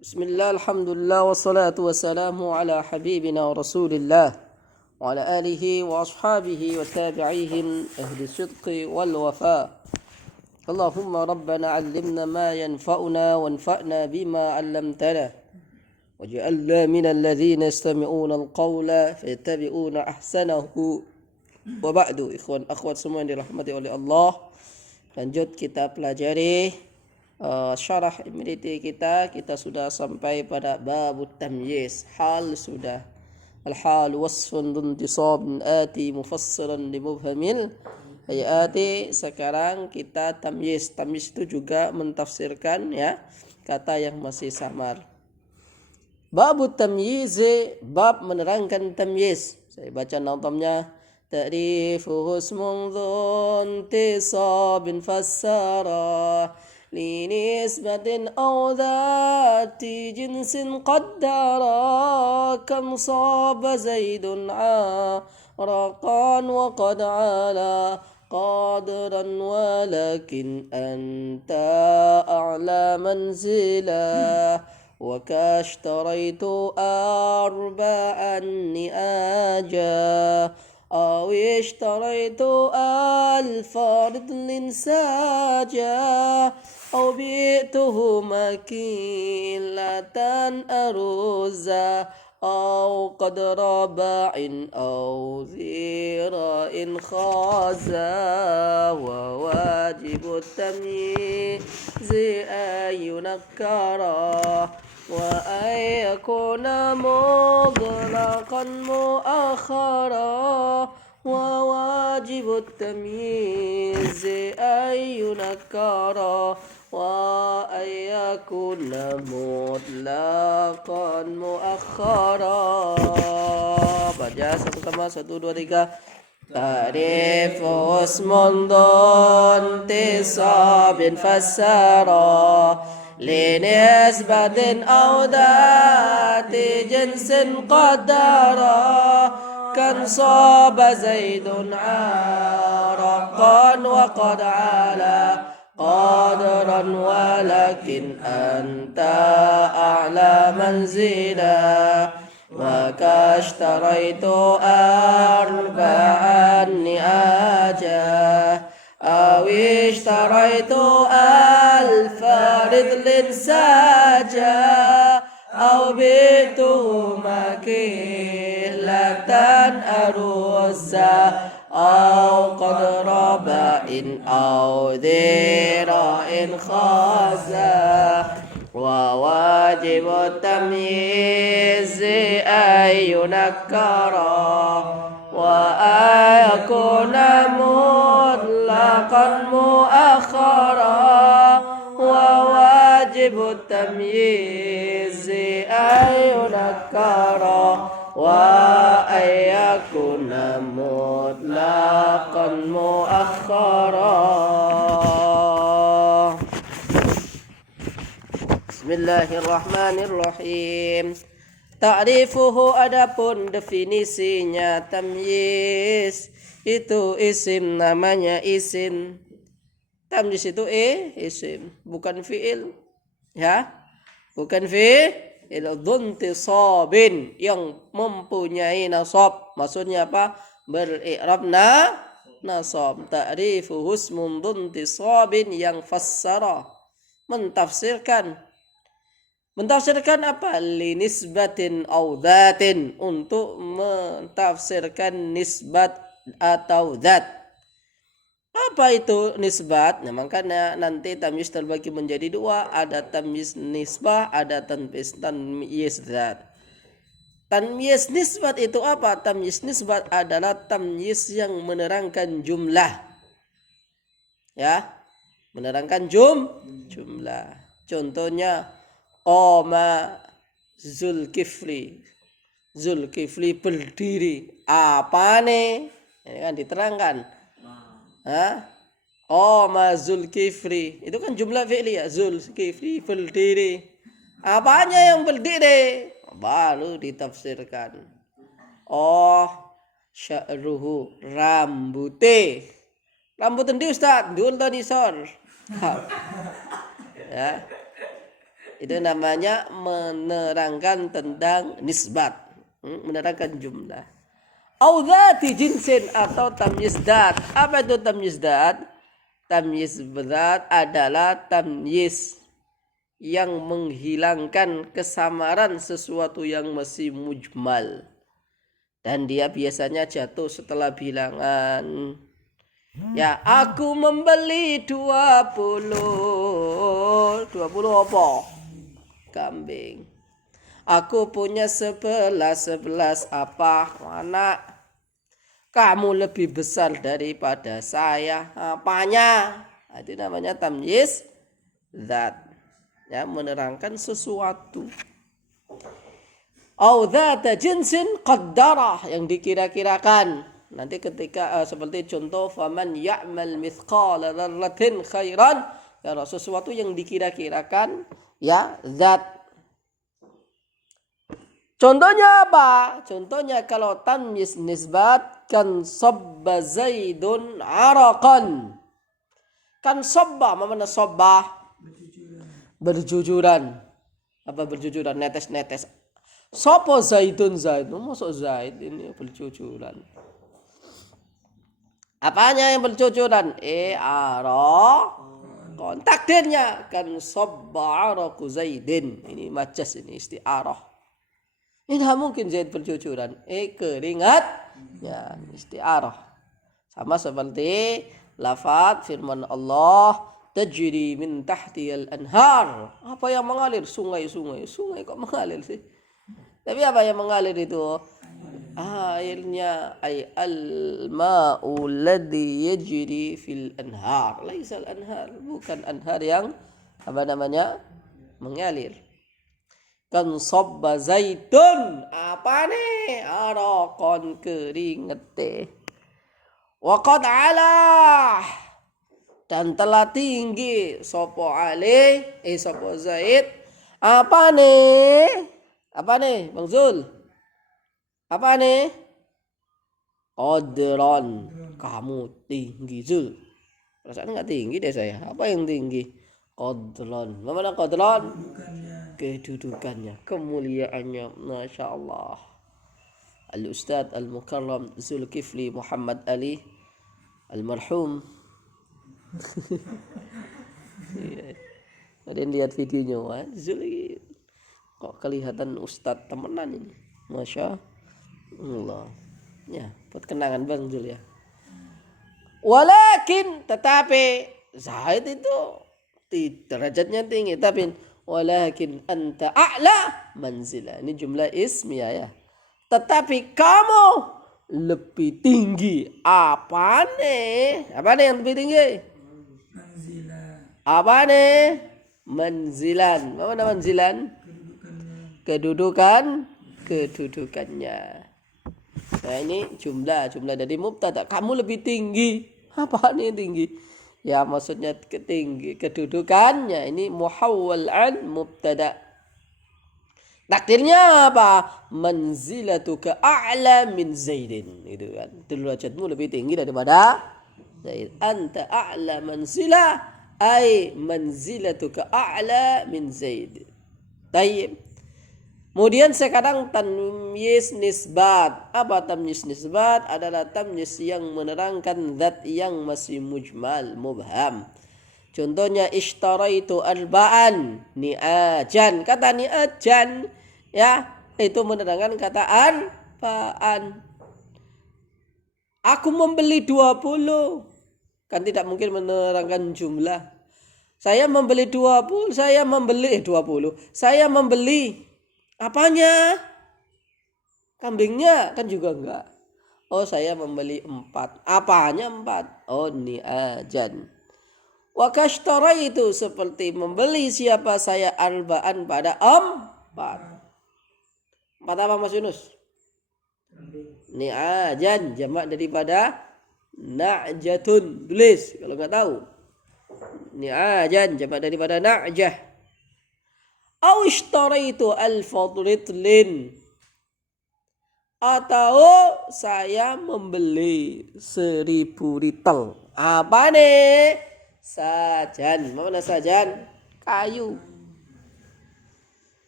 Bismillah, alhamdulillah, wassalatu wassalamu ala habibina wa rasulillah wa ala alihi wa ashabihi wa tabi'ihim ahli sidqi wal wafa. Allahumma rabbana allimna ma yanfa'una wanfa'na bima 'allamtana waj'alna minal ladzina yastami'una al-qawla fayattabi'una ahsanahu. Wa ba'du, ikhwan akhwat semua yang dirahmati oleh Allah. Lanjut kita pelajari syarah imriti kita sudah sampai pada bab tamyiz. Hal sudah. Al-hal wasfun duntisabun ati mufassiran li mubhamil hayati. Sekarang kita tamyiz. Tamyiz itu juga mentafsirkan ya kata yang masih samar. Bab tamyiz, bab menerangkan tamyiz. Saya baca nazamnya. Ta'rifuhu ismun duntisabin fassara لنسبة أو ذات جنس قدرا كم صاب زيد عرقا وقد علا قادرا ولكن أنت أعلى منزلا وكاشتريت أربعا نئاجا أو اشتريت ألف رطل ساجا أو بئته مكيلة أرزا أو قدر باع أو ذراء خازا وواجب التمييز أن ينكرا وأن يكون مطلقا مؤخرا وواجب التمييز أن ينكرا وأن يكون مطلقا مؤخرا. Baca 1, 1, 2, 3. تعريف اسم انتصاب فسرا لنسبة أو ذات جنس قدرا كان صاب زيد عرقا وقد علا قادرا ولكن أنت أعلى منزلا وكاشتريت أربعا نئاجا أو اشتريت ألف رطل ساجا أو بئته مكيلة أرزا أو قدر باع أو ذراء خازا وواجب التمييز أن ينكرا وأن يكون مطلقا مؤخرا وواجب التمييز أن ينكرا وأن يكون مطلقا مؤخرا. Bismillahirrahmanirrahim. Ta'rifuhu, adapun definisinya tamyiz itu isim, namanya isim. Tamyiz itu isim, bukan fi'il. Ya, bukan fi'il. Dhuntisabin, yang mempunyai nasab. Maksudnya apa? Beri'rab nasab. Ta'rifuhu ismun dhuntisabin yang fassara, mentafsirkan. Mentafsirkan apa? Linisbatin au dhatin, untuk mentafsirkan nisbat atau zat. Apa itu nisbat? Nah, makanya nanti tamyiz terbagi menjadi dua. Ada tamyiz nisbah, ada tamyiz zat. Tamyiz nisbat itu apa? Tamyiz nisbat adalah tamyiz yang menerangkan jumlah. Ya, menerangkan jumlah. Contohnya Qoma Zulkifli. Zulkifli berdiri. Apa nih? Ini kan diterangkan. Qoma Zulkifli. Itu kan jumlah fi'li ya. Zulkifli berdiri. Apanya yang berdiri? Baru ditafsirkan. Oh, sya'ruhu, rambute. Rambut endi Ustaz? Dul tadi sor. Ya. itu namanya menerangkan tentang nisbat, menerangkan jumlah. Au dzati jinsin atau tamyiz dzat. Apa itu tamyiz dzat? Tamyiz dzat adalah tamyiz yang menghilangkan kesamaran sesuatu yang masih mujmal. Dan dia biasanya jatuh setelah bilangan. Ya, aku membeli 20 apa? Kambing. Aku punya 11 apa? Anak. Kamu lebih besar daripada saya. Apanya? Itu namanya tamyiz dzat. Ya, menerangkan sesuatu. Au dzata jinsin qaddarah, yang dikira-kirakan. Nanti ketika seperti contoh faman ya'mal mithqala dzarratin khairan, ya sesuatu yang dikira-kirakan, ya zat. Contohnya apa? Contohnya kalau tamyiz nisbat, kan sabba zaidun araqan. Kan sabba, mana sabba? Berjujuran. Apa berjujuran? Netes-netes. Sopo zaidun zaidun? Masuk zaid ini berjujuran. Apanya yang bercucuran? Araqan. Takdirnya kan sabba araqu zaidin. Ini majas, ini isti'arah. Ini tidak mungkin Zaid bercucuran. Keringat. Ya, isti'arah. Sama seperti lafaz firman Allah, tajri min tahtiyal anhar. Apa yang mengalir? Sungai-sungai. Sungai kok mengalir sih? Tapi apa yang mengalir itu? Airnya ay al-ma'u alladhi yajri fil anhar. Laisa al-anhar, bukan anhar yang apa namanya? Mengalir. Kan sabba zaitun, apa nih? Araqan, keringet. Wa qad ala, dan telah tinggi sopo ali, sopo zaid. Apa nih? Apa nih Bang Zul? Apa nih? Qadran, kamu tinggi Zul. Perasaan nggak tinggi deh saya. Apa yang tinggi? Qadran. Mana qadran? Kedudukannya, kemuliaannya, Masya Allah. Al-Ustadz Al-Mukarram Zulkifli Muhammad Ali Al-Marhum. Kalian lihat videonya, Zul kok kelihatan Ustadz temenan ini, Masya Allah. Ya, buat kenangan Bang Zul ya. Walakin, tetapi Zaid itu derajatnya tinggi, tapi walakin anta a'la manzila. Ini jumlah ismiyah ya. Tetapi kamu lebih tinggi. Apa nih? Apa nih yang lebih tinggi? Manzilah. Apa nih? Manzilan. Mana manzilan? Kedudukannya. Nah ini jumlah dari mubtada. Kamu lebih tinggi. Apa nih yang tinggi? Ya maksudnya kedudukannya. Ini muhawwal an mubtada. Takdirnya apa? Manzilatuka a'la min Zaidin. Itu kan. Derajatmu lebih tinggi daripada Zaid. Anta a'la manzilah, ay manzilatuka a'la min Zaid. Tayyib. Kemudian sekarang tamyiz nisbat. Apa tamyiz nisbat? Adalah tamyiz yang menerangkan zat yang masih mujmal, mubham. Contohnya ishtaraitu arba'an ni'ajan. Kata ni'ajan ya, itu menerangkan kata arba'an. Aku membeli 20. Kan tidak mungkin menerangkan jumlah. Saya membeli 20, saya membeli 20. Saya membeli apanya? Kambingnya kan juga enggak. Oh, saya membeli 4. Apanya 4? Oh, ni'ajan. Wa kashtara itu seperti membeli siapa saya arba'an pada 4. 4 apa Mas Yunus? Ni'ajan, jamak daripada na'jatun. Tulis kalau enggak tahu. Ni'ajan, jamak daripada na'jah. Aw ishtaraitu al-fadritlin, atau saya membeli 1000 ritel. Apa nih? Sajan. Mana sajan? Kayu.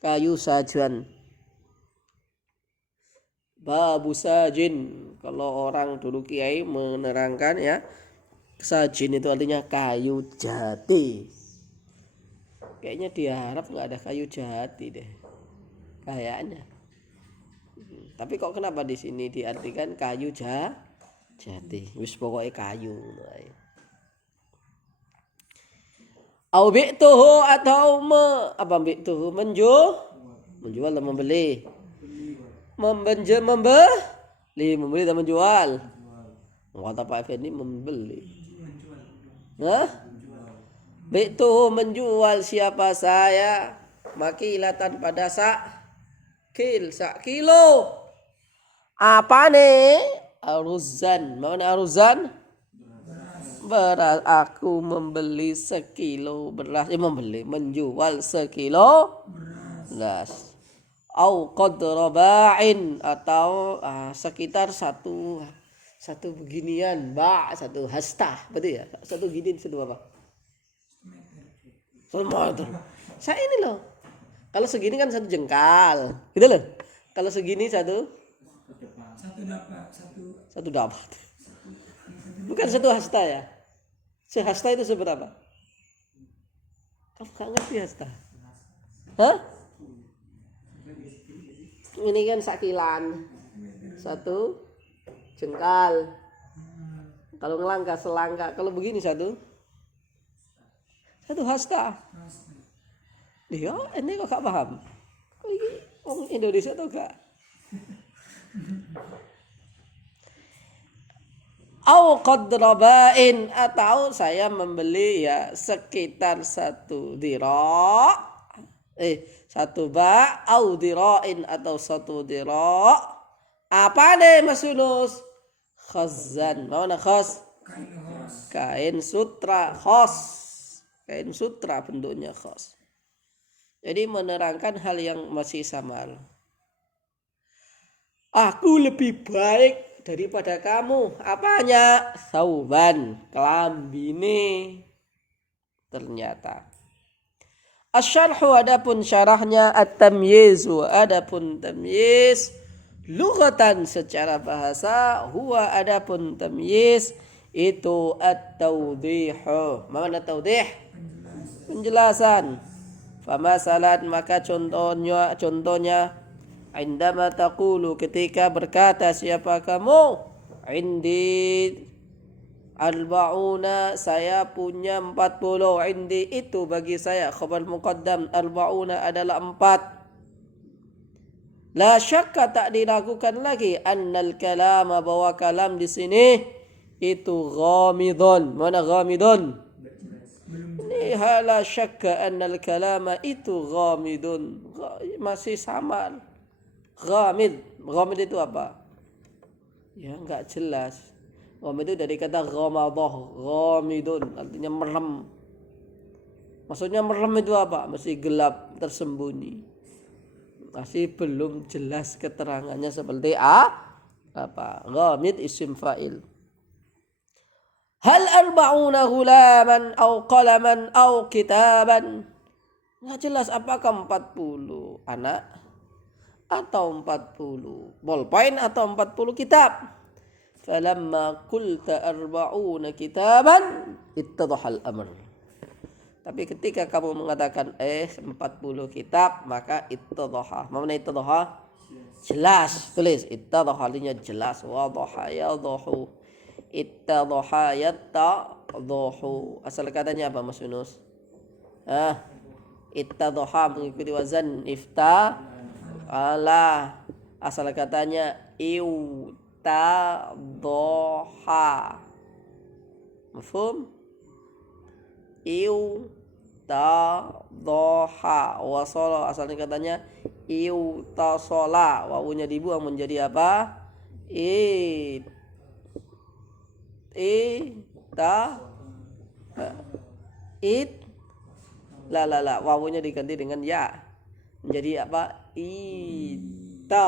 kayu sajan. Babu sajin, kalau orang dulu kiai menerangkan ya, sajin itu artinya kayu jati. Kayaknya di Arab nggak ada kayu jati deh, kayaknya. Tapi kok kenapa di sini diartikan kayu jati? Wis pokoknya kayu. Au bi'tuhu atau bi'tuhu menjual dan membeli. Membeli dan menjual. Kata Pak Effendi membeli. Hah? Bi'tuhu menjual siapa saya makilatan pada kilo. Apa nih? Aruzan. Mana aruzan? Beras. Aku membeli sekilo beras. Menjual sekilo beras. Au qadra ba'in, atau sekitar satu beginian, satu hasta, betul ya? Satu gini itu apa? Meter. Saya ini loh. Kalau segini kan satu jengkal, gitu loh. Kalau segini satu dapat. Bukan satu hasta ya. Sehasta itu seberapa? Kamu gak ngerti hasta? Hah? Ini kan sakilan. Satu jengkal. Kalau ngelangkah selangkah. Kalau begini satu hasta. Dia ini kok gak paham. Kok ini orang Indonesia atau gak? Au qadra ba'in, atau saya membeli ya sekitar satu ba' au dira'in, atau satu dira'. Apa nih Mas Yunus? Khazan. Mana khaz? Kain sutra khas. Kain sutra bentuknya khas. Jadi menerangkan hal yang masih samar. Aku lebih baik daripada kamu. Apanya? Sauban, kelambine. Ternyata. Asy-syarhu, adapun syarahnya, at-tamyizu, adapun tamyiz, lughatan secara bahasa, huwa adapun tamyiz itu at-tawdihu. Mana tawdih? Penjelasan. Famasalan, maka contohnya indama taqulu, ketika berkata siapa kamu, indi arba'una, saya punya 40, indi itu bagi saya khabar muqaddam, arba'una adalah 4. La syakka, tak diragukan lagi, annal kalama, bahwa kalam di sini itu ghamidun. Mana ghamidun? Ini la syakka annal kalama itu ghamidun, masih samar. Ghamid itu apa? Ya enggak jelas. Ghamid itu dari kata ghamadah, ghamidun artinya merem. Maksudnya merem itu apa? Masih gelap, tersembunyi. Masih belum jelas keterangannya seperti apa? Ghamid isim fa'il. Hal arba'una ghulaman au qalaman au kitaban. Enggak jelas apakah 40 anak atau 40 bolpen atau 40 kitab. Falamma qulta arba'una kitaban ittadhal amr. Tapi ketika kamu mengatakan 40 kitab, maka ittadha. Mana ittadha? Jelas. Tulis ittadha, artinya jelas. Wadhaha yadhahu. Ittadha yatadhahu. Asal katanya apa Mas Yunus? Ittadha mengikuti wazan ifta'ala. Asal katanya iwtadhaha. Mafhum? Iwtadhaha. Wasala, asalnya katanya iwtasala. Wawunya dibuang menjadi apa? Wawunya diganti dengan ya menjadi apa? Itadhaha.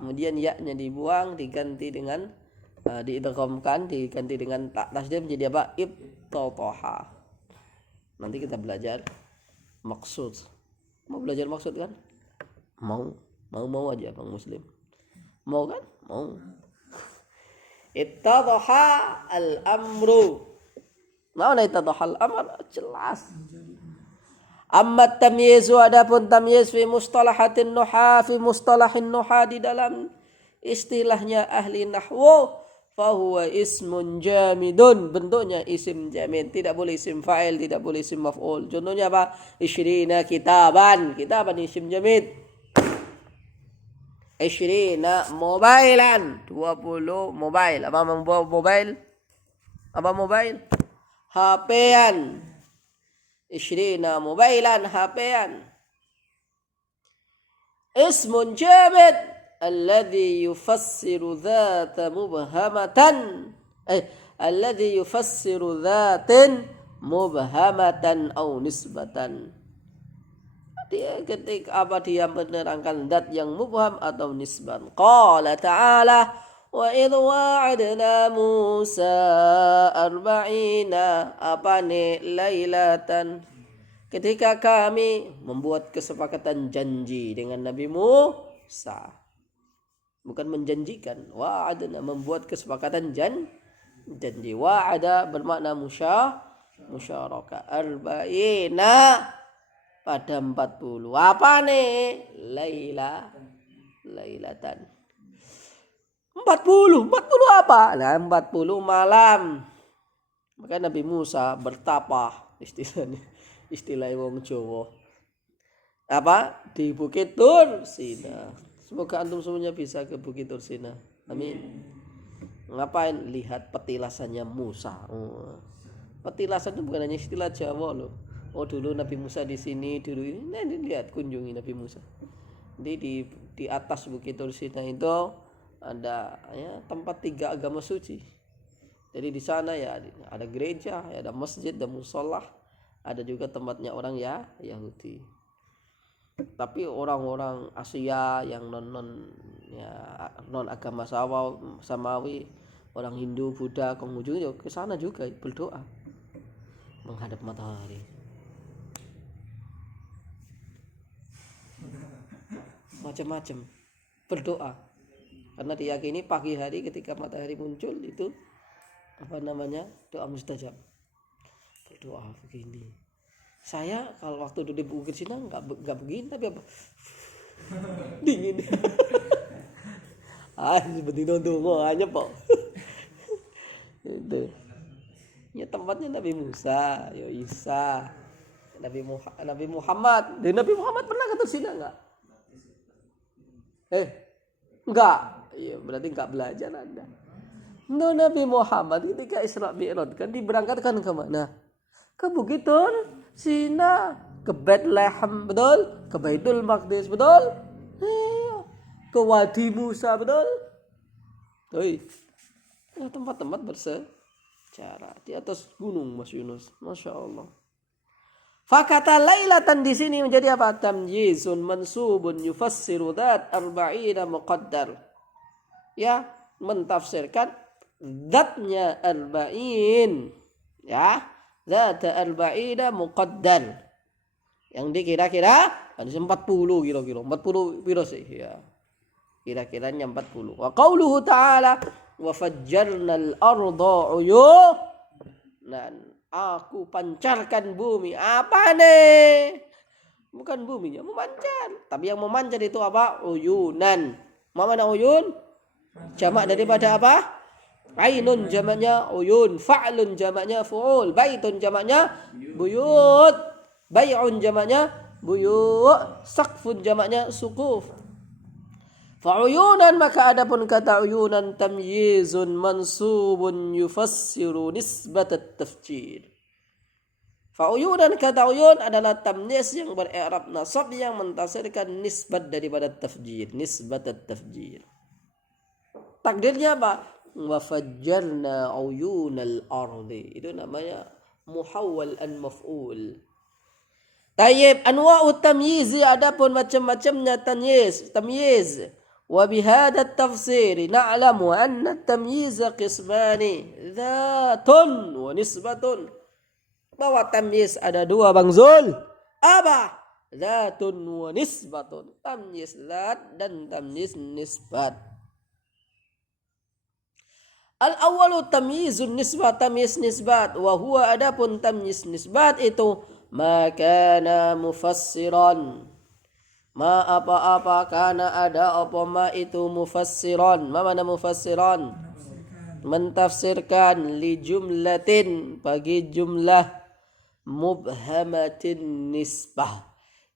Kemudian ya-nya dibuang, diganti dengan diidghamkan, diganti dengan tak tasdid menjadi apa? Ittadhaha. Nanti kita belajar maksud Mau belajar maksud kan? Mau aja Bang Muslim. Mau kan? Mau. Ittadhaha al-amru. Mana ittadhaha al-amr? Jelas. Amma tamyizu, adapun tamyiz fi mustalahatin nuha, fi mustalahin nuha, di dalam istilahnya ahli nahwu, fahuwa ismun jamidun, bentuknya isim jamid, tidak boleh isim fa'il, tidak boleh isim maf'ul. Contohnya apa? Isyrina kitaban isim jamid. Isyrina mobailan, 20 mobile. Apa mobile? HP-an. Isyrina mobailan, HP-an. Ismun jamid alladhi yufassiru dhata mubhamatan. Alladhi yufassiru dhatin mubhamatan aw nisbatan. Ketika dia menerangkan zat yang mubham atau nisban. Qala ta'ala, wa idh wa'adna Musa 40 lailatan. Ketika kami membuat kesepakatan janji dengan Nabi Musa. Bukan menjanjikan. Wa'adna, membuat kesepakatan janji. Wa'ada bermakna musyarakah. 40 pada 40. Apa nih? Lailatan. 40 apa? Nah, 40 malam. Maka Nabi Musa bertapa, istilah wong Jawa. Apa? Di Bukit Tursina. Semoga antum semuanya bisa ke Bukit Tursina. Amin. Ngapain? Lihat petilasannya Musa. Petilasan itu bukan hanya istilah Jawa loh. Oh, dulu Nabi Musa di sini, dulu ini. Nah, lihat, kunjungi Nabi Musa. Jadi di atas Bukit Tursina itu ada ya tempat 3 agama suci. Jadi di sana ya ada gereja, ya ada masjid, ada musolah, ada juga tempatnya orang ya Yahudi. Tapi orang-orang Asia yang non agama Samawi, orang Hindu, Buddha, Konghucu ke sana juga berdoa menghadap matahari. Macam-macam berdoa karena diyakini pagi hari ketika matahari muncul itu doa mustajab. Berdoa begini. Saya kalau waktu di Bukit Sina nggak begini, tapi apa dingin. Seperti itu hanya pak. Itu ya tempatnya Nabi Musa, Isa, Nabi Muhammad. Dan Nabi Muhammad pernah ke Tursina nggak? Enggak. Iya, berarti enggak belajar Anda. Nabi Muhammad ketika Isra Mi'raj kan diberangkatkan ke mana? Ke Bukit Tursina, ke Bethlehem, betul? Ke Baitul Maqdis, betul? Ke Wadi Musa, betul? Tempat-tempat bersejarah di atas gunung Mas Yunus. Masya Allah. Fakata lailatan di sini menjadi apa? Tamyizun mansubun yufassiru dzat 40 muqaddar. Ya, mentafsirkan zatnya 40. Ya, zat 40 muqaddar. Yang dikira-kira ada 40 kira-kira. 40 piro sih? Ya. Kira-kiranya 40. Wa qauluhu ta'ala wa fajjarnal arda uyunan. Aku pancarkan bumi. Apa nih? Bukan buminya memancar, tapi yang memancar itu apa? Uyunan. Mana uyun? Jamak daripada apa? Ainun jamaknya uyun, fa'lun jamaknya fu'ul, baitun jamaknya buyut, bai'un jamaknya buyut, saqfun jamaknya suquf. Fa'uyunan, maka adapun kata uyunan tamyizun mansubun yufassiru nisbat at-tafjir. Fa'uyunan, kata uyun adalah tamyiz yang ber'irab nasab yang mentafsirkan nisbat daripada tafjir, nisbat at-tafjir. Takdirnya apa? Wa fajjarna uyunal ardi. Itu namanya muhawwal an maf'ul. Tayyib, anwa'ut tamyiz, adapun macam-macamnya tamyiz. Wa bihadha at-tafsir na'lamu anna at-tamyiz qismani, dzatun wa nisbatun. Bahwa tamyiz ada 2 Bang Zul. Apa? Zatun wa nisbatun. Tamyiz zat dan tamyiz nisbat. Al-awwalu tamyizun nisbat, tamyiz nisbat. Wa huwa adapun tamyiz nisbat itu makana mufassiran. Ma apa-apa kana ada apa ma itu mufassiran. Ma mana mufassiran? Mentafsirkan li jumlatin bagi jumlah mubhamatin nisbah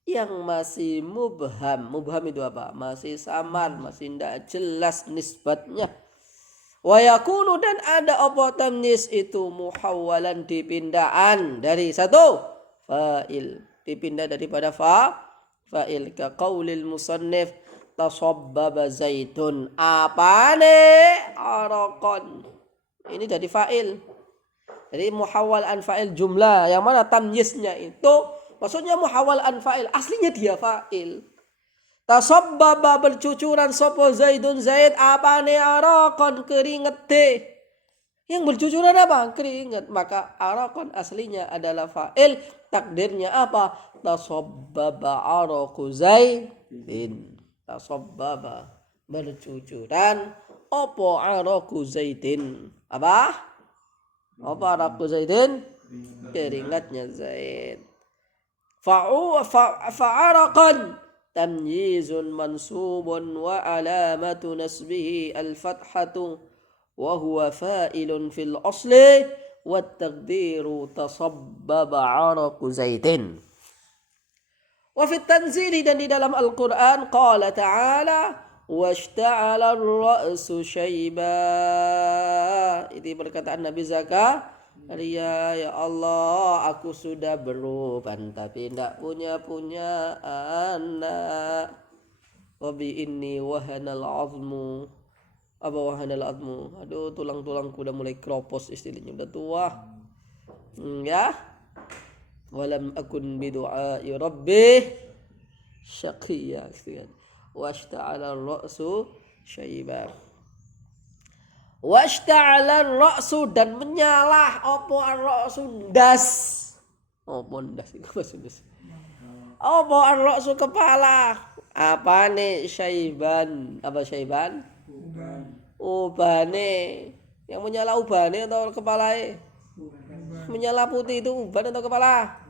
yang masih mubham. Mubham itu apa? Masih samar, masih tidak jelas nisbatnya. Wa yakunu dan ada apa tamyiz itu muhawwalan dipindahan dari satu fa'il, dipindah daripada fa'il ka qaulil musannif tasabbaba zaitun apane araqan. Ini dari fa'il. Jadi muhawwal an fa'il jumlah yang mana tamyiznya itu maksudnya muhawwal an fa'il aslinya dia fa'il. Tasabbaba bercucuran sopo zaidun zaid apane araqan keringete. Yang bercucuran apa? Keringat. Maka araqan aslinya adalah fa'il. Takdirnya apa? Tasabbaba araqu zaidin. Tasabbaba bercucuran opo araqu zaidin. Apa araqu zaidin? Keringatnya Zaid. Fa'araqan tamyizun mansubun wa alamatu nasbihi al-fathatu wa huwa fa'ilun fil asli wa taqdiru tasabbaba araqu zaidin. Wa fit tanzili dan di dalam Al-Quran qala ta'ala washta'ala ar-ra'su shayba. Itu perkataan Nabi Zakaria, ya Allah aku sudah beruban tapi tidak punya anak. Wabi inni wahanal azmu. Apa wahanal azmu? Aduh tulang-tulangku udah mulai keropos istilahnya, udah tua. Ya. Walam akun bidu'ai rabbi syaqiyya. Washta'ala ar-ra'su syaiba. Washta'ala ar-ra'su dan menyalah opo ar-ra'su ndas. Opo ndas itu maksudnya. Opo ar-ra'su kepala. Apa nih syaiban? Apa syaiban? Ubane. Yang menyala ubane atau kepalanya? Menyala putih itu uban atau kepala?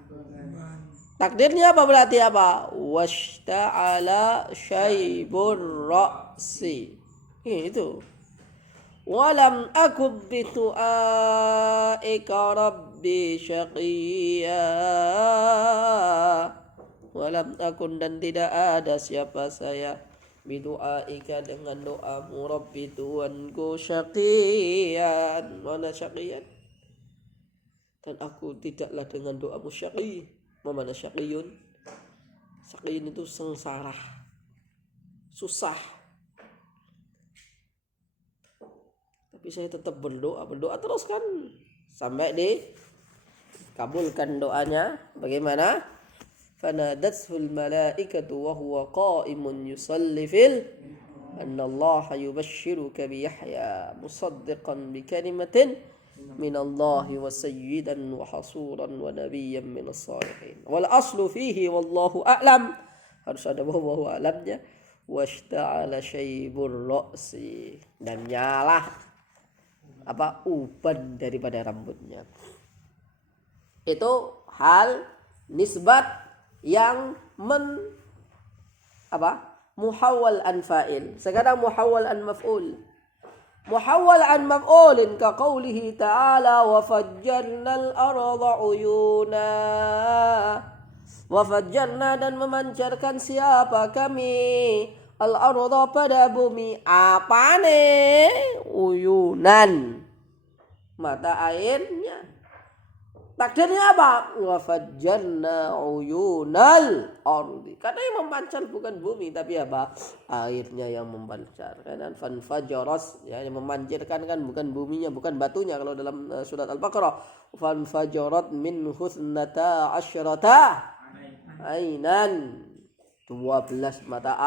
Takdirnya apa berarti apa? Washta'ala syaibur ra'si. Itu. Walam akub bitu'aika rabbi syaqiyya. Walam akun dan tidak ada siapa saya bitu'aika dengan doamu rabbi Tuhanku syaqiyyan. Mana syaqiyyan? Dan aku tidaklah dengan doamu syaqi. Mana syaqiyun? Syaqiyun itu sengsara, susah. Tapi saya tetap berdoa terus kan sampai dikabulkan doanya. Bagaimana? Fanadathul malaikatu wa huwa qa'imun yusalli fil annallaha yubashshiruka bi Yahya musaddiqan bi kalimatin minallahi wa sayyidan wa hasuran wa nabiyyan minas salihin. Wal aslu fihi wallahu a'lam. Harus ada wallahu a'lamnya. Washta'ala syaibur ra'si dan nyalah uban daripada rambutnya. Itu hal nisbat yang muhawwal an fa'il. Sekarang muhawwal an maf'ul. Muhawwal an maf'ulin ka qawlihi ta'ala wa fajjarnal arda uyuna. Wa fajjarna dan memancarkan siapa kami al-arda pada bumi apane uyunan mata airnya. Takdirnya apa? Wa fajjarna uyunal ardi. Karena yang memancar bukan bumi tapi apa? Airnya yang memancar. Dan fanfajaras ya, yang memancarkan kan bukan buminya, bukan batunya kalau dalam surat Al-Baqarah. Fanfajarat min husnata asyrata ainan. 12 mata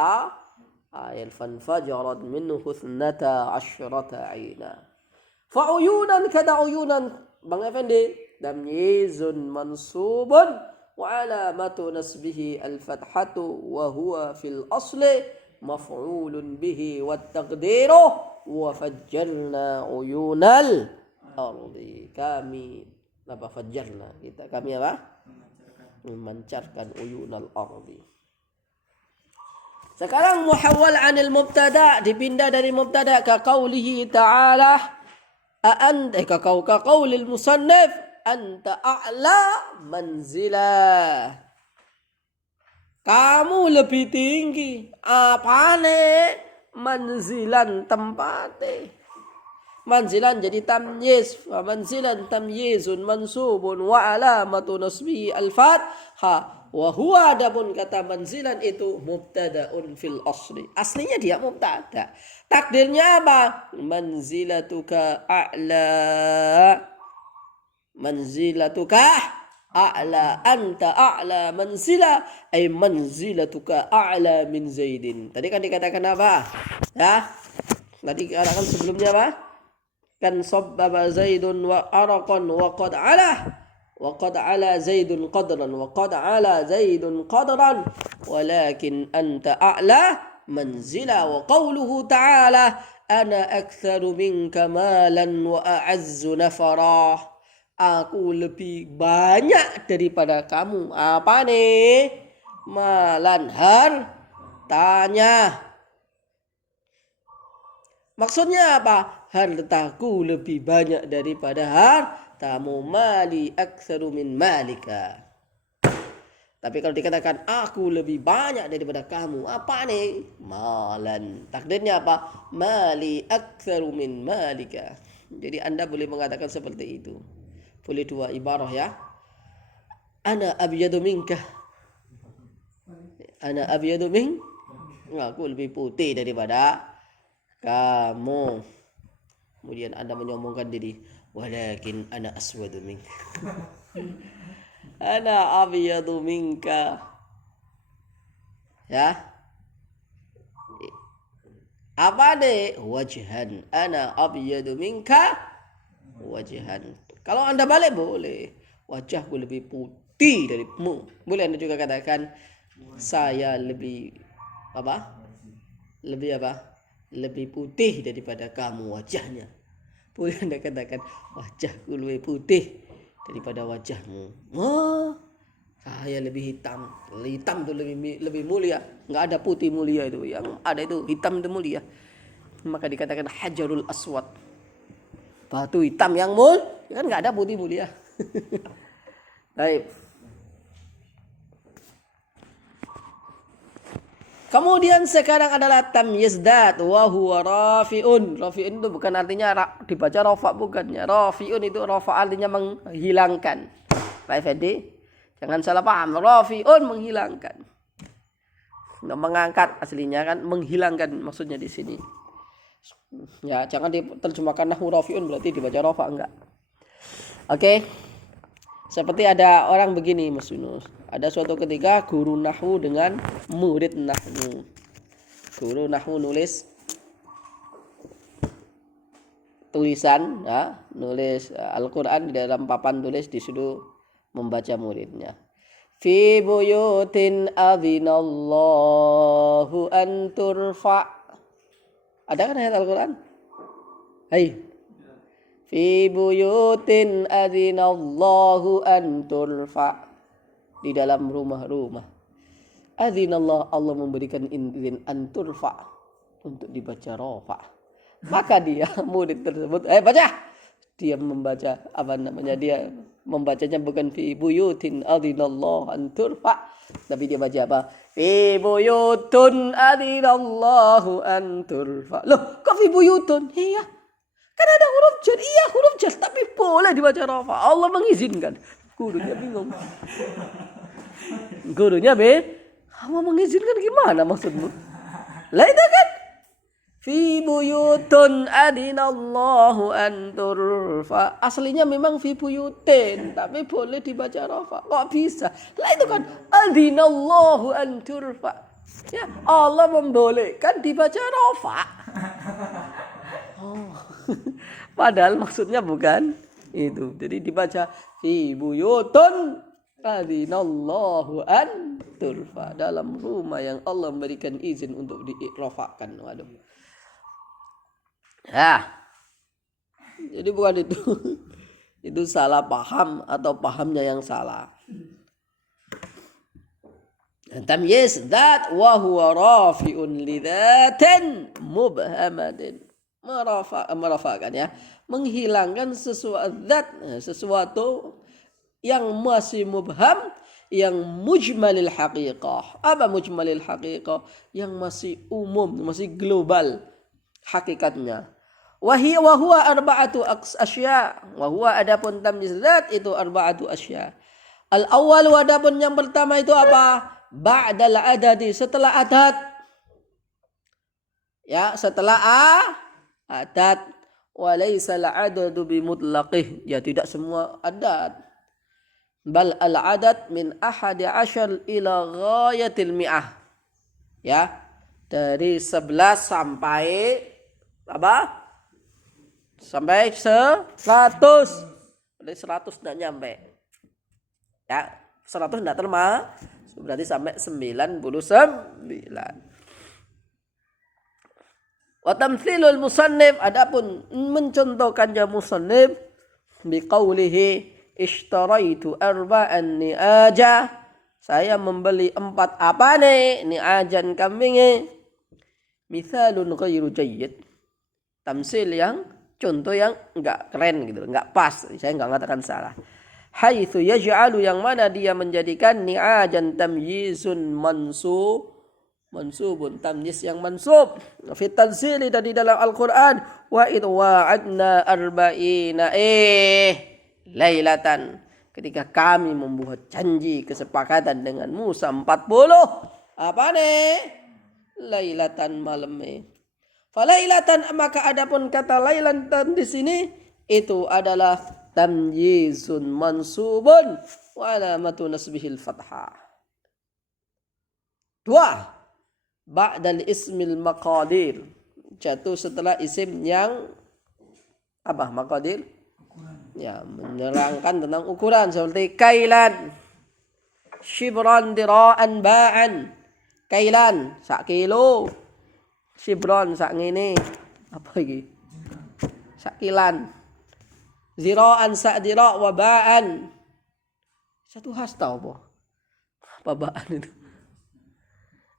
air. Fanfajarat min husnata asyrata ainan. Fa'uyunan kada uyunan. Bang Effendi, tamyizun mansubun وعلامة نصبه الفتحة وهو في الأصل مفعول به والتقدير وفجرنا عيون الأرض. Kami apa fajjarna, kami apa? Memancarkan uyunal ardi. Sekarang muhawwal anil mubtada, dipindah dari mubtada ke qaulihi ta'ala ka qaulil musannif anta a'la manzilah. Kamu lebih tinggi. Apane? Manzilan tempate. Manzilan jadi tamyiz. Manzilan tamyizun mansubun wa alamatu nasbihi al-fathah. Wa huwa adapun kata manzilan itu mubtadaun fil asli. Aslinya dia mubtada. Takdirnya apa? Manzilatuka a'la. Manzilatuka a'la, anta a'la manzila, ay manzilatuka a'la min Zaidin. Tadi kan dikatakan apa? Ya. Tadi katakan sebelumnya apa? Kan sabbaba Zaidun wa araqan wa qad ala Zaidun qadran wa qad ala Zaidun qadran walakin anta a'la manzila. Wa qawluhu ta'ala ana aktsaru minka malan wa a'azzu nafara. Aku lebih banyak daripada kamu. Apa nih? Malan, hartanya. Maksudnya apa? Hartaku lebih banyak daripada hartamu. Mali aktsaru min malika. Tapi kalau dikatakan aku lebih banyak daripada kamu, apa nih? Malan. Takdirnya apa? Mali aktsaru min malika. Jadi Anda boleh mengatakan seperti itu. Boleh dua ibarah ya. Ana abyadu minka. Ana abyadu min. Aku lebih putih daripada kamu. Kemudian Anda menyombongkan diri. Walakin ana aswadu minka. Ana abyadu minka. Ya. Apa deh? Wajhan. Ana abyadu minka. Wajhan. Kalau Anda balik boleh. Wajahku lebih putih darimu. Boleh Anda juga katakan saya lebih apa? Lebih apa? Lebih putih daripada kamu wajahnya. Boleh Anda katakan wajahku lebih putih daripada wajahmu. Oh, saya lebih hitam. Hitam itu lebih mulia. Enggak ada putih mulia itu. Yang ada itu hitam itu mulia. Maka dikatakan hajarul aswad. Batu hitam yang kan nggak ada putih mulia. Baik. Kemudian sekarang adalah tamyiz dat wa huwa rafi'un. Rafi'un itu bukan artinya dibaca rafa, bukannya. Rafi'un itu rafa artinya menghilangkan. Pak Effendi, jangan salah paham. Rafi'un menghilangkan. Nggak mengangkat aslinya kan menghilangkan maksudnya di sini. Ya, jangan diterjemahkan nahwu rafi'un berarti dibaca rafa, enggak. Oke. Seperti ada orang begini Mas Yunus. Ada suatu ketika guru nahwu dengan murid nahwu. Guru nahwu nulis tulisan, ya, nulis Al-Qur'an di dalam papan tulis, disuruh membaca muridnya. Fi buyutin adzinallahu an turfa. Ada kan ayat Al-Qur'an? Hai. Fi buyutin adzinallahu an turfa. Di dalam rumah-rumah. Adzinallah, Allah memberikan izin an turfa untuk dibaca rafa. Maka dia murid tersebut baca. Dia membaca dia membacanya bukan fi buyutin adzinallahu an turfa, tapi dia baca apa? Fi buyutun adzinallahu an turfa. Loh, kok fi buyutun? Iya. Kan ada huruf jar. Iya, huruf jar, tapi boleh dibaca rafa. Allah mengizinkan. Gurunya bingung. Allah mengizinkan gimana maksudmu? Lah itu kan fi buyutun adinallahu an turfa. Aslinya memang fi buyutin, tapi boleh dibaca rafa. Kok bisa? Lah itu kan adinallahu an turfa. Ya, Allah membolehkan dibaca rafa. Oh. Padahal maksudnya bukan itu. Jadi dibaca fi buyutun Adzinallahu an turfa, dalam rumah yang Allah memberikan izin untuk diikrafahkan. Waduh. Ya. Jadi bukan itu. Itu salah paham atau pahamnya yang salah. Tamyiz dzat wa huwa rafi'un li dzatin mubhamatin. Merafakan ya, menghilangkan sesuatu yang masih mubham, yang mujmalil haqiqah. Apa mujmalil haqiqah? Yang masih umum, masih global hakikatnya. Wa huwa arba'atu asya. Wa huwa adapun tamyiz dzat itu arba'atu asya. Al awwal, adapun yang pertama itu apa? Ba'dal adadi, setelah adat. Ya, setelah adat. Wa laysa al-adadu bimutlaqih, ya tidak semua adat. Bal al-adad min 11 ila ghayatil mi'ah. Ya, dari 11 sampai apa? Sampai 100. Dari 100 enggak nyampe. Ya, 100 enggak termasuk. Berarti sampai 99. Wa tamtsilul musannif, adapun mencontohkannya musannif biqaulihi ishtaraitu arba'an ni'aja, saya membeli 4 apa nih? Ni'ajan kambing. Mithalun ghairu jayyid, tamsil yang contoh yang enggak keren gitu, enggak pas. Saya enggak mengatakan salah. Haitsu yaj'alu, yang mana dia menjadikan ni'ajan tamyizun mansubun, tamyiz yang mansub fi tanzili, dari dalam Al-Qur'an, wa id wa'adna arba'ina lailatan, ketika kami membuat janji kesepakatan dengan Musa 40 apa nih? Lailatan, malam Falailatan, maka adapun kata lailatan di sini itu adalah tamyizun mansubun wa alamatu nasbihil fathah. 2. Ba'dal ismil maqadir, jatuh setelah isim yang apa? Maqadir, ya, menerangkan tentang ukuran, seperti kailan, shibran, dira'an, ba'an. Kailan sak kilo, shibran sak ngene, apa iki? Sak kilan. Zira'an sak dira', wa ba'an satu hasta apa? Apa ba'an itu?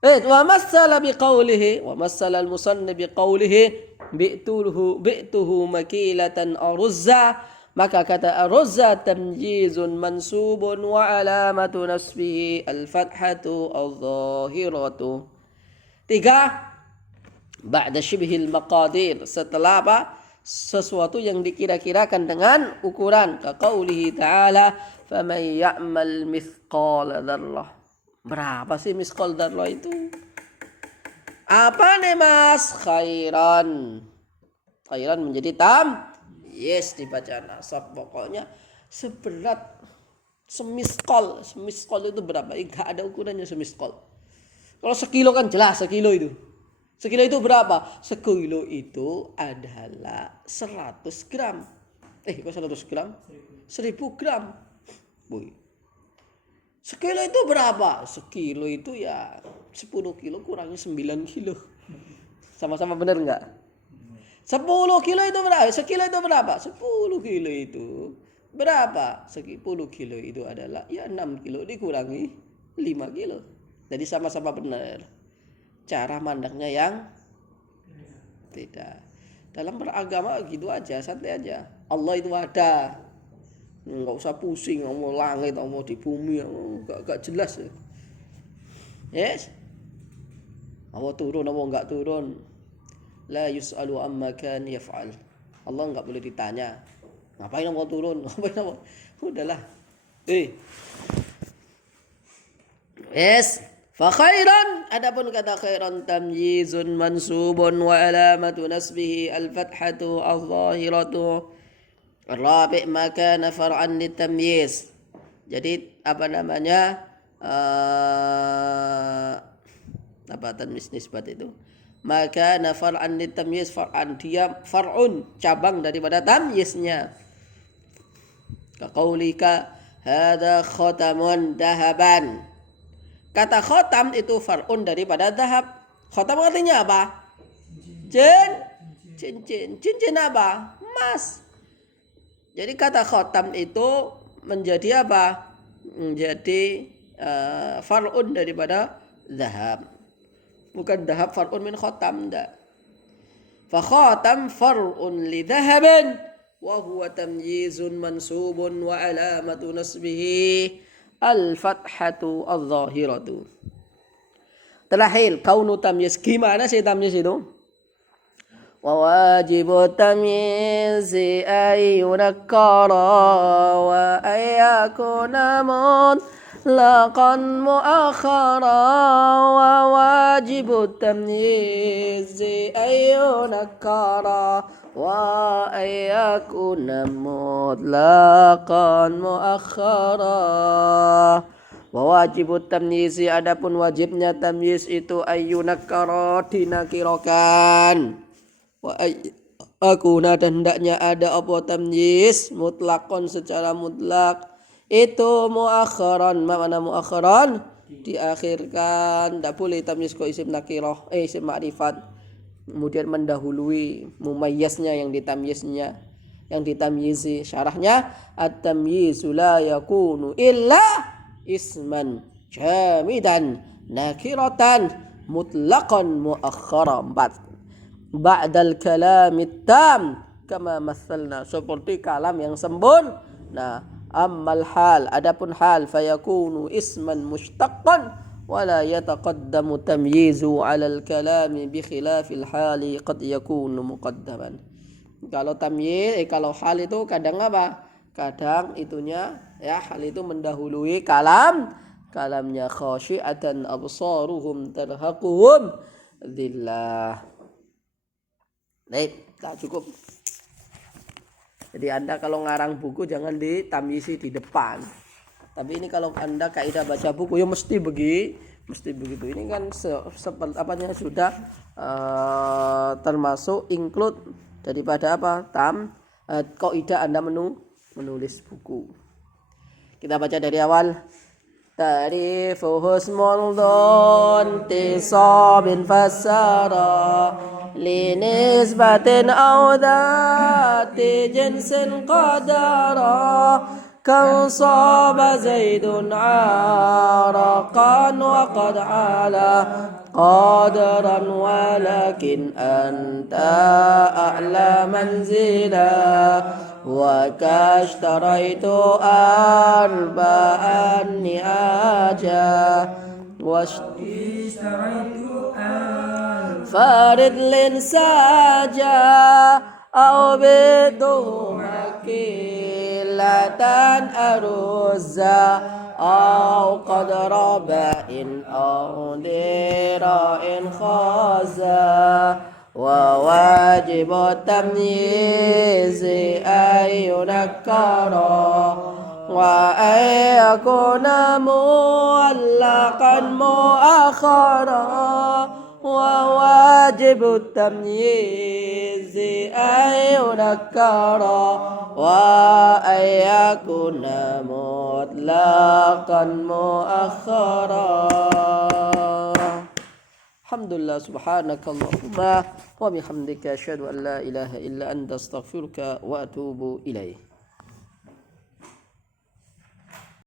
Wa massala biqaulihi, wa massala al-musannif biqaulihi bi'tuhu makilatan aruzza, maka kata aruzza tamyizun mansubun wa alamatu nasbihi al-fathatu adh-dhahiratu. 3. Ba'da shibhil maqadir, setelah apa? Sesuatu yang dikira-kirakan dengan ukuran. Ka qaulihi ta'ala, faman ya'mal mithqala dzarrah. Berapa sih misqal dzarrah itu? Apa nih Mas? Khairan. Khairan menjadi yes, dibaca nasab. Pokoknya seberat semisqal. Semisqal itu berapa? Enggak ada ukurannya semisqal. Kalau sekilo kan jelas sekilo itu. Sekilo itu berapa? Sekilo itu adalah 100 gram. Kok 100 gram? 1000 gram. Boy. Sekilo itu berapa? Sekilo itu ya 10 kilo kurangi 9 kilo. Sama-sama benar enggak? 10 kilo itu berapa? Sekilo itu berapa? 10 kilo itu berapa? 10 kilo itu adalah ya 6 kilo dikurangi 5 kilo. Jadi sama-sama benar. Cara mandangnya yang tidak. Dalam beragama gitu aja, santai aja. Allah itu ada. Enggak usah pusing mau langit, mau di bumi, enggak jelas ya. Yes? Allah turun, Allah enggak turun. La yus'alu amma kan yaf'al. Allah enggak boleh ditanya. Ngapain Allah turun? Ngapain Allah? Udahlah. Yes. Fa khairan, adapun kata khairan tamyizun mansubun wa alamatu nasbihi al-fathatu adh-dhahiratu. Rabi' maka far'an litamyiz. Jadi apa namanya? Apa tanwis nisbat itu? Maka far'an litamyiz, far'an dia far'un, cabang daripada tamyiznya. Ka qaulika Hada khotamun dahaban. Kata khotam itu far'un daripada dahab. Khotam artinya apa? Cincin. Cincin apa? Emas. Jadi kata khotam itu menjadi apa? Menjadi far'un daripada dahab. Bukan dahab far'un min khotam, enggak. Fa khatam far'un li dahabin wa huwa tamyizun mansubun wa alamatu nasbihi al-fathatu al-zahiratu. Terakhir, kaunu tamyiz. Gimana sih tamyiz itu? Wa wajibu tamyizi ay yunakkara wa ayyakuna mutlaqan muakhara wa wajibu tamyizi ay yunakkara wa ayyakuna mutlaqan muakhara. Wa wajibut tamyizi, adapun wajibnya tamyiz itu ayyunakkara, dinakirakan. Wa akuna, dan hendaknya ada apa tamyiz mutlakon secara mutlak itu muakharan. Mana muakharan? Diakhirkan. Tidak boleh tamyiz kok isim nakirah, isim ma'rifat kemudian mendahului mumayyaznya yang ditamyiznya, yang ditamyizi. Syarahnya at-tamyizu la yakunu illa isman jamidan nakiratan mutlaqan muakharan ba'dal kalamit tam kama mathalna, seperti kalam yang sempurna. Ammal hal, adapun hal, fayakunu isman mushtaqqan wala yataqaddamu tamyizu 'alal kalami bi khilafil hali qad yakunu muqaddaman. Kalau tamyiz, kalau hal itu kadang apa? Kadang itunya ya, hal itu mendahului kalamnya. Khashi'atan absaruhum tarhaquhum dhillah. Baik, tak cukup. Jadi Anda kalau ngarang buku jangan ditamyizi di depan. Tapi ini kalau Anda kaidah baca buku ya mesti begitu. Ini kan seperti apanya sudah termasuk include daripada apa? Kaidah Anda menulis buku. Kita baca dari awal. Ta'rifu husmul dhun tisabin fassara linisbatin aw dhati jinsin qadara kan saba zaidun araqan wa qad ala qadaran walakin anta a'la manzila wa kashtaraitu arba'an ni'aja washtaraitu farid linsaja au bidu makilatan aruzza au qadraba'in au dira'in khaza wa wajibu tamyizi ayyunakkara wa ayyakuna muallaqan muakhara wa wajibu tamyizi ayyunakkara wa ayyakuna mutlaqan muakhara. Alhamdulillah, subhanakallahumma wa bihamdika asyhadu an la ilaha illa anta astaghfiruka wa atubu ilaik.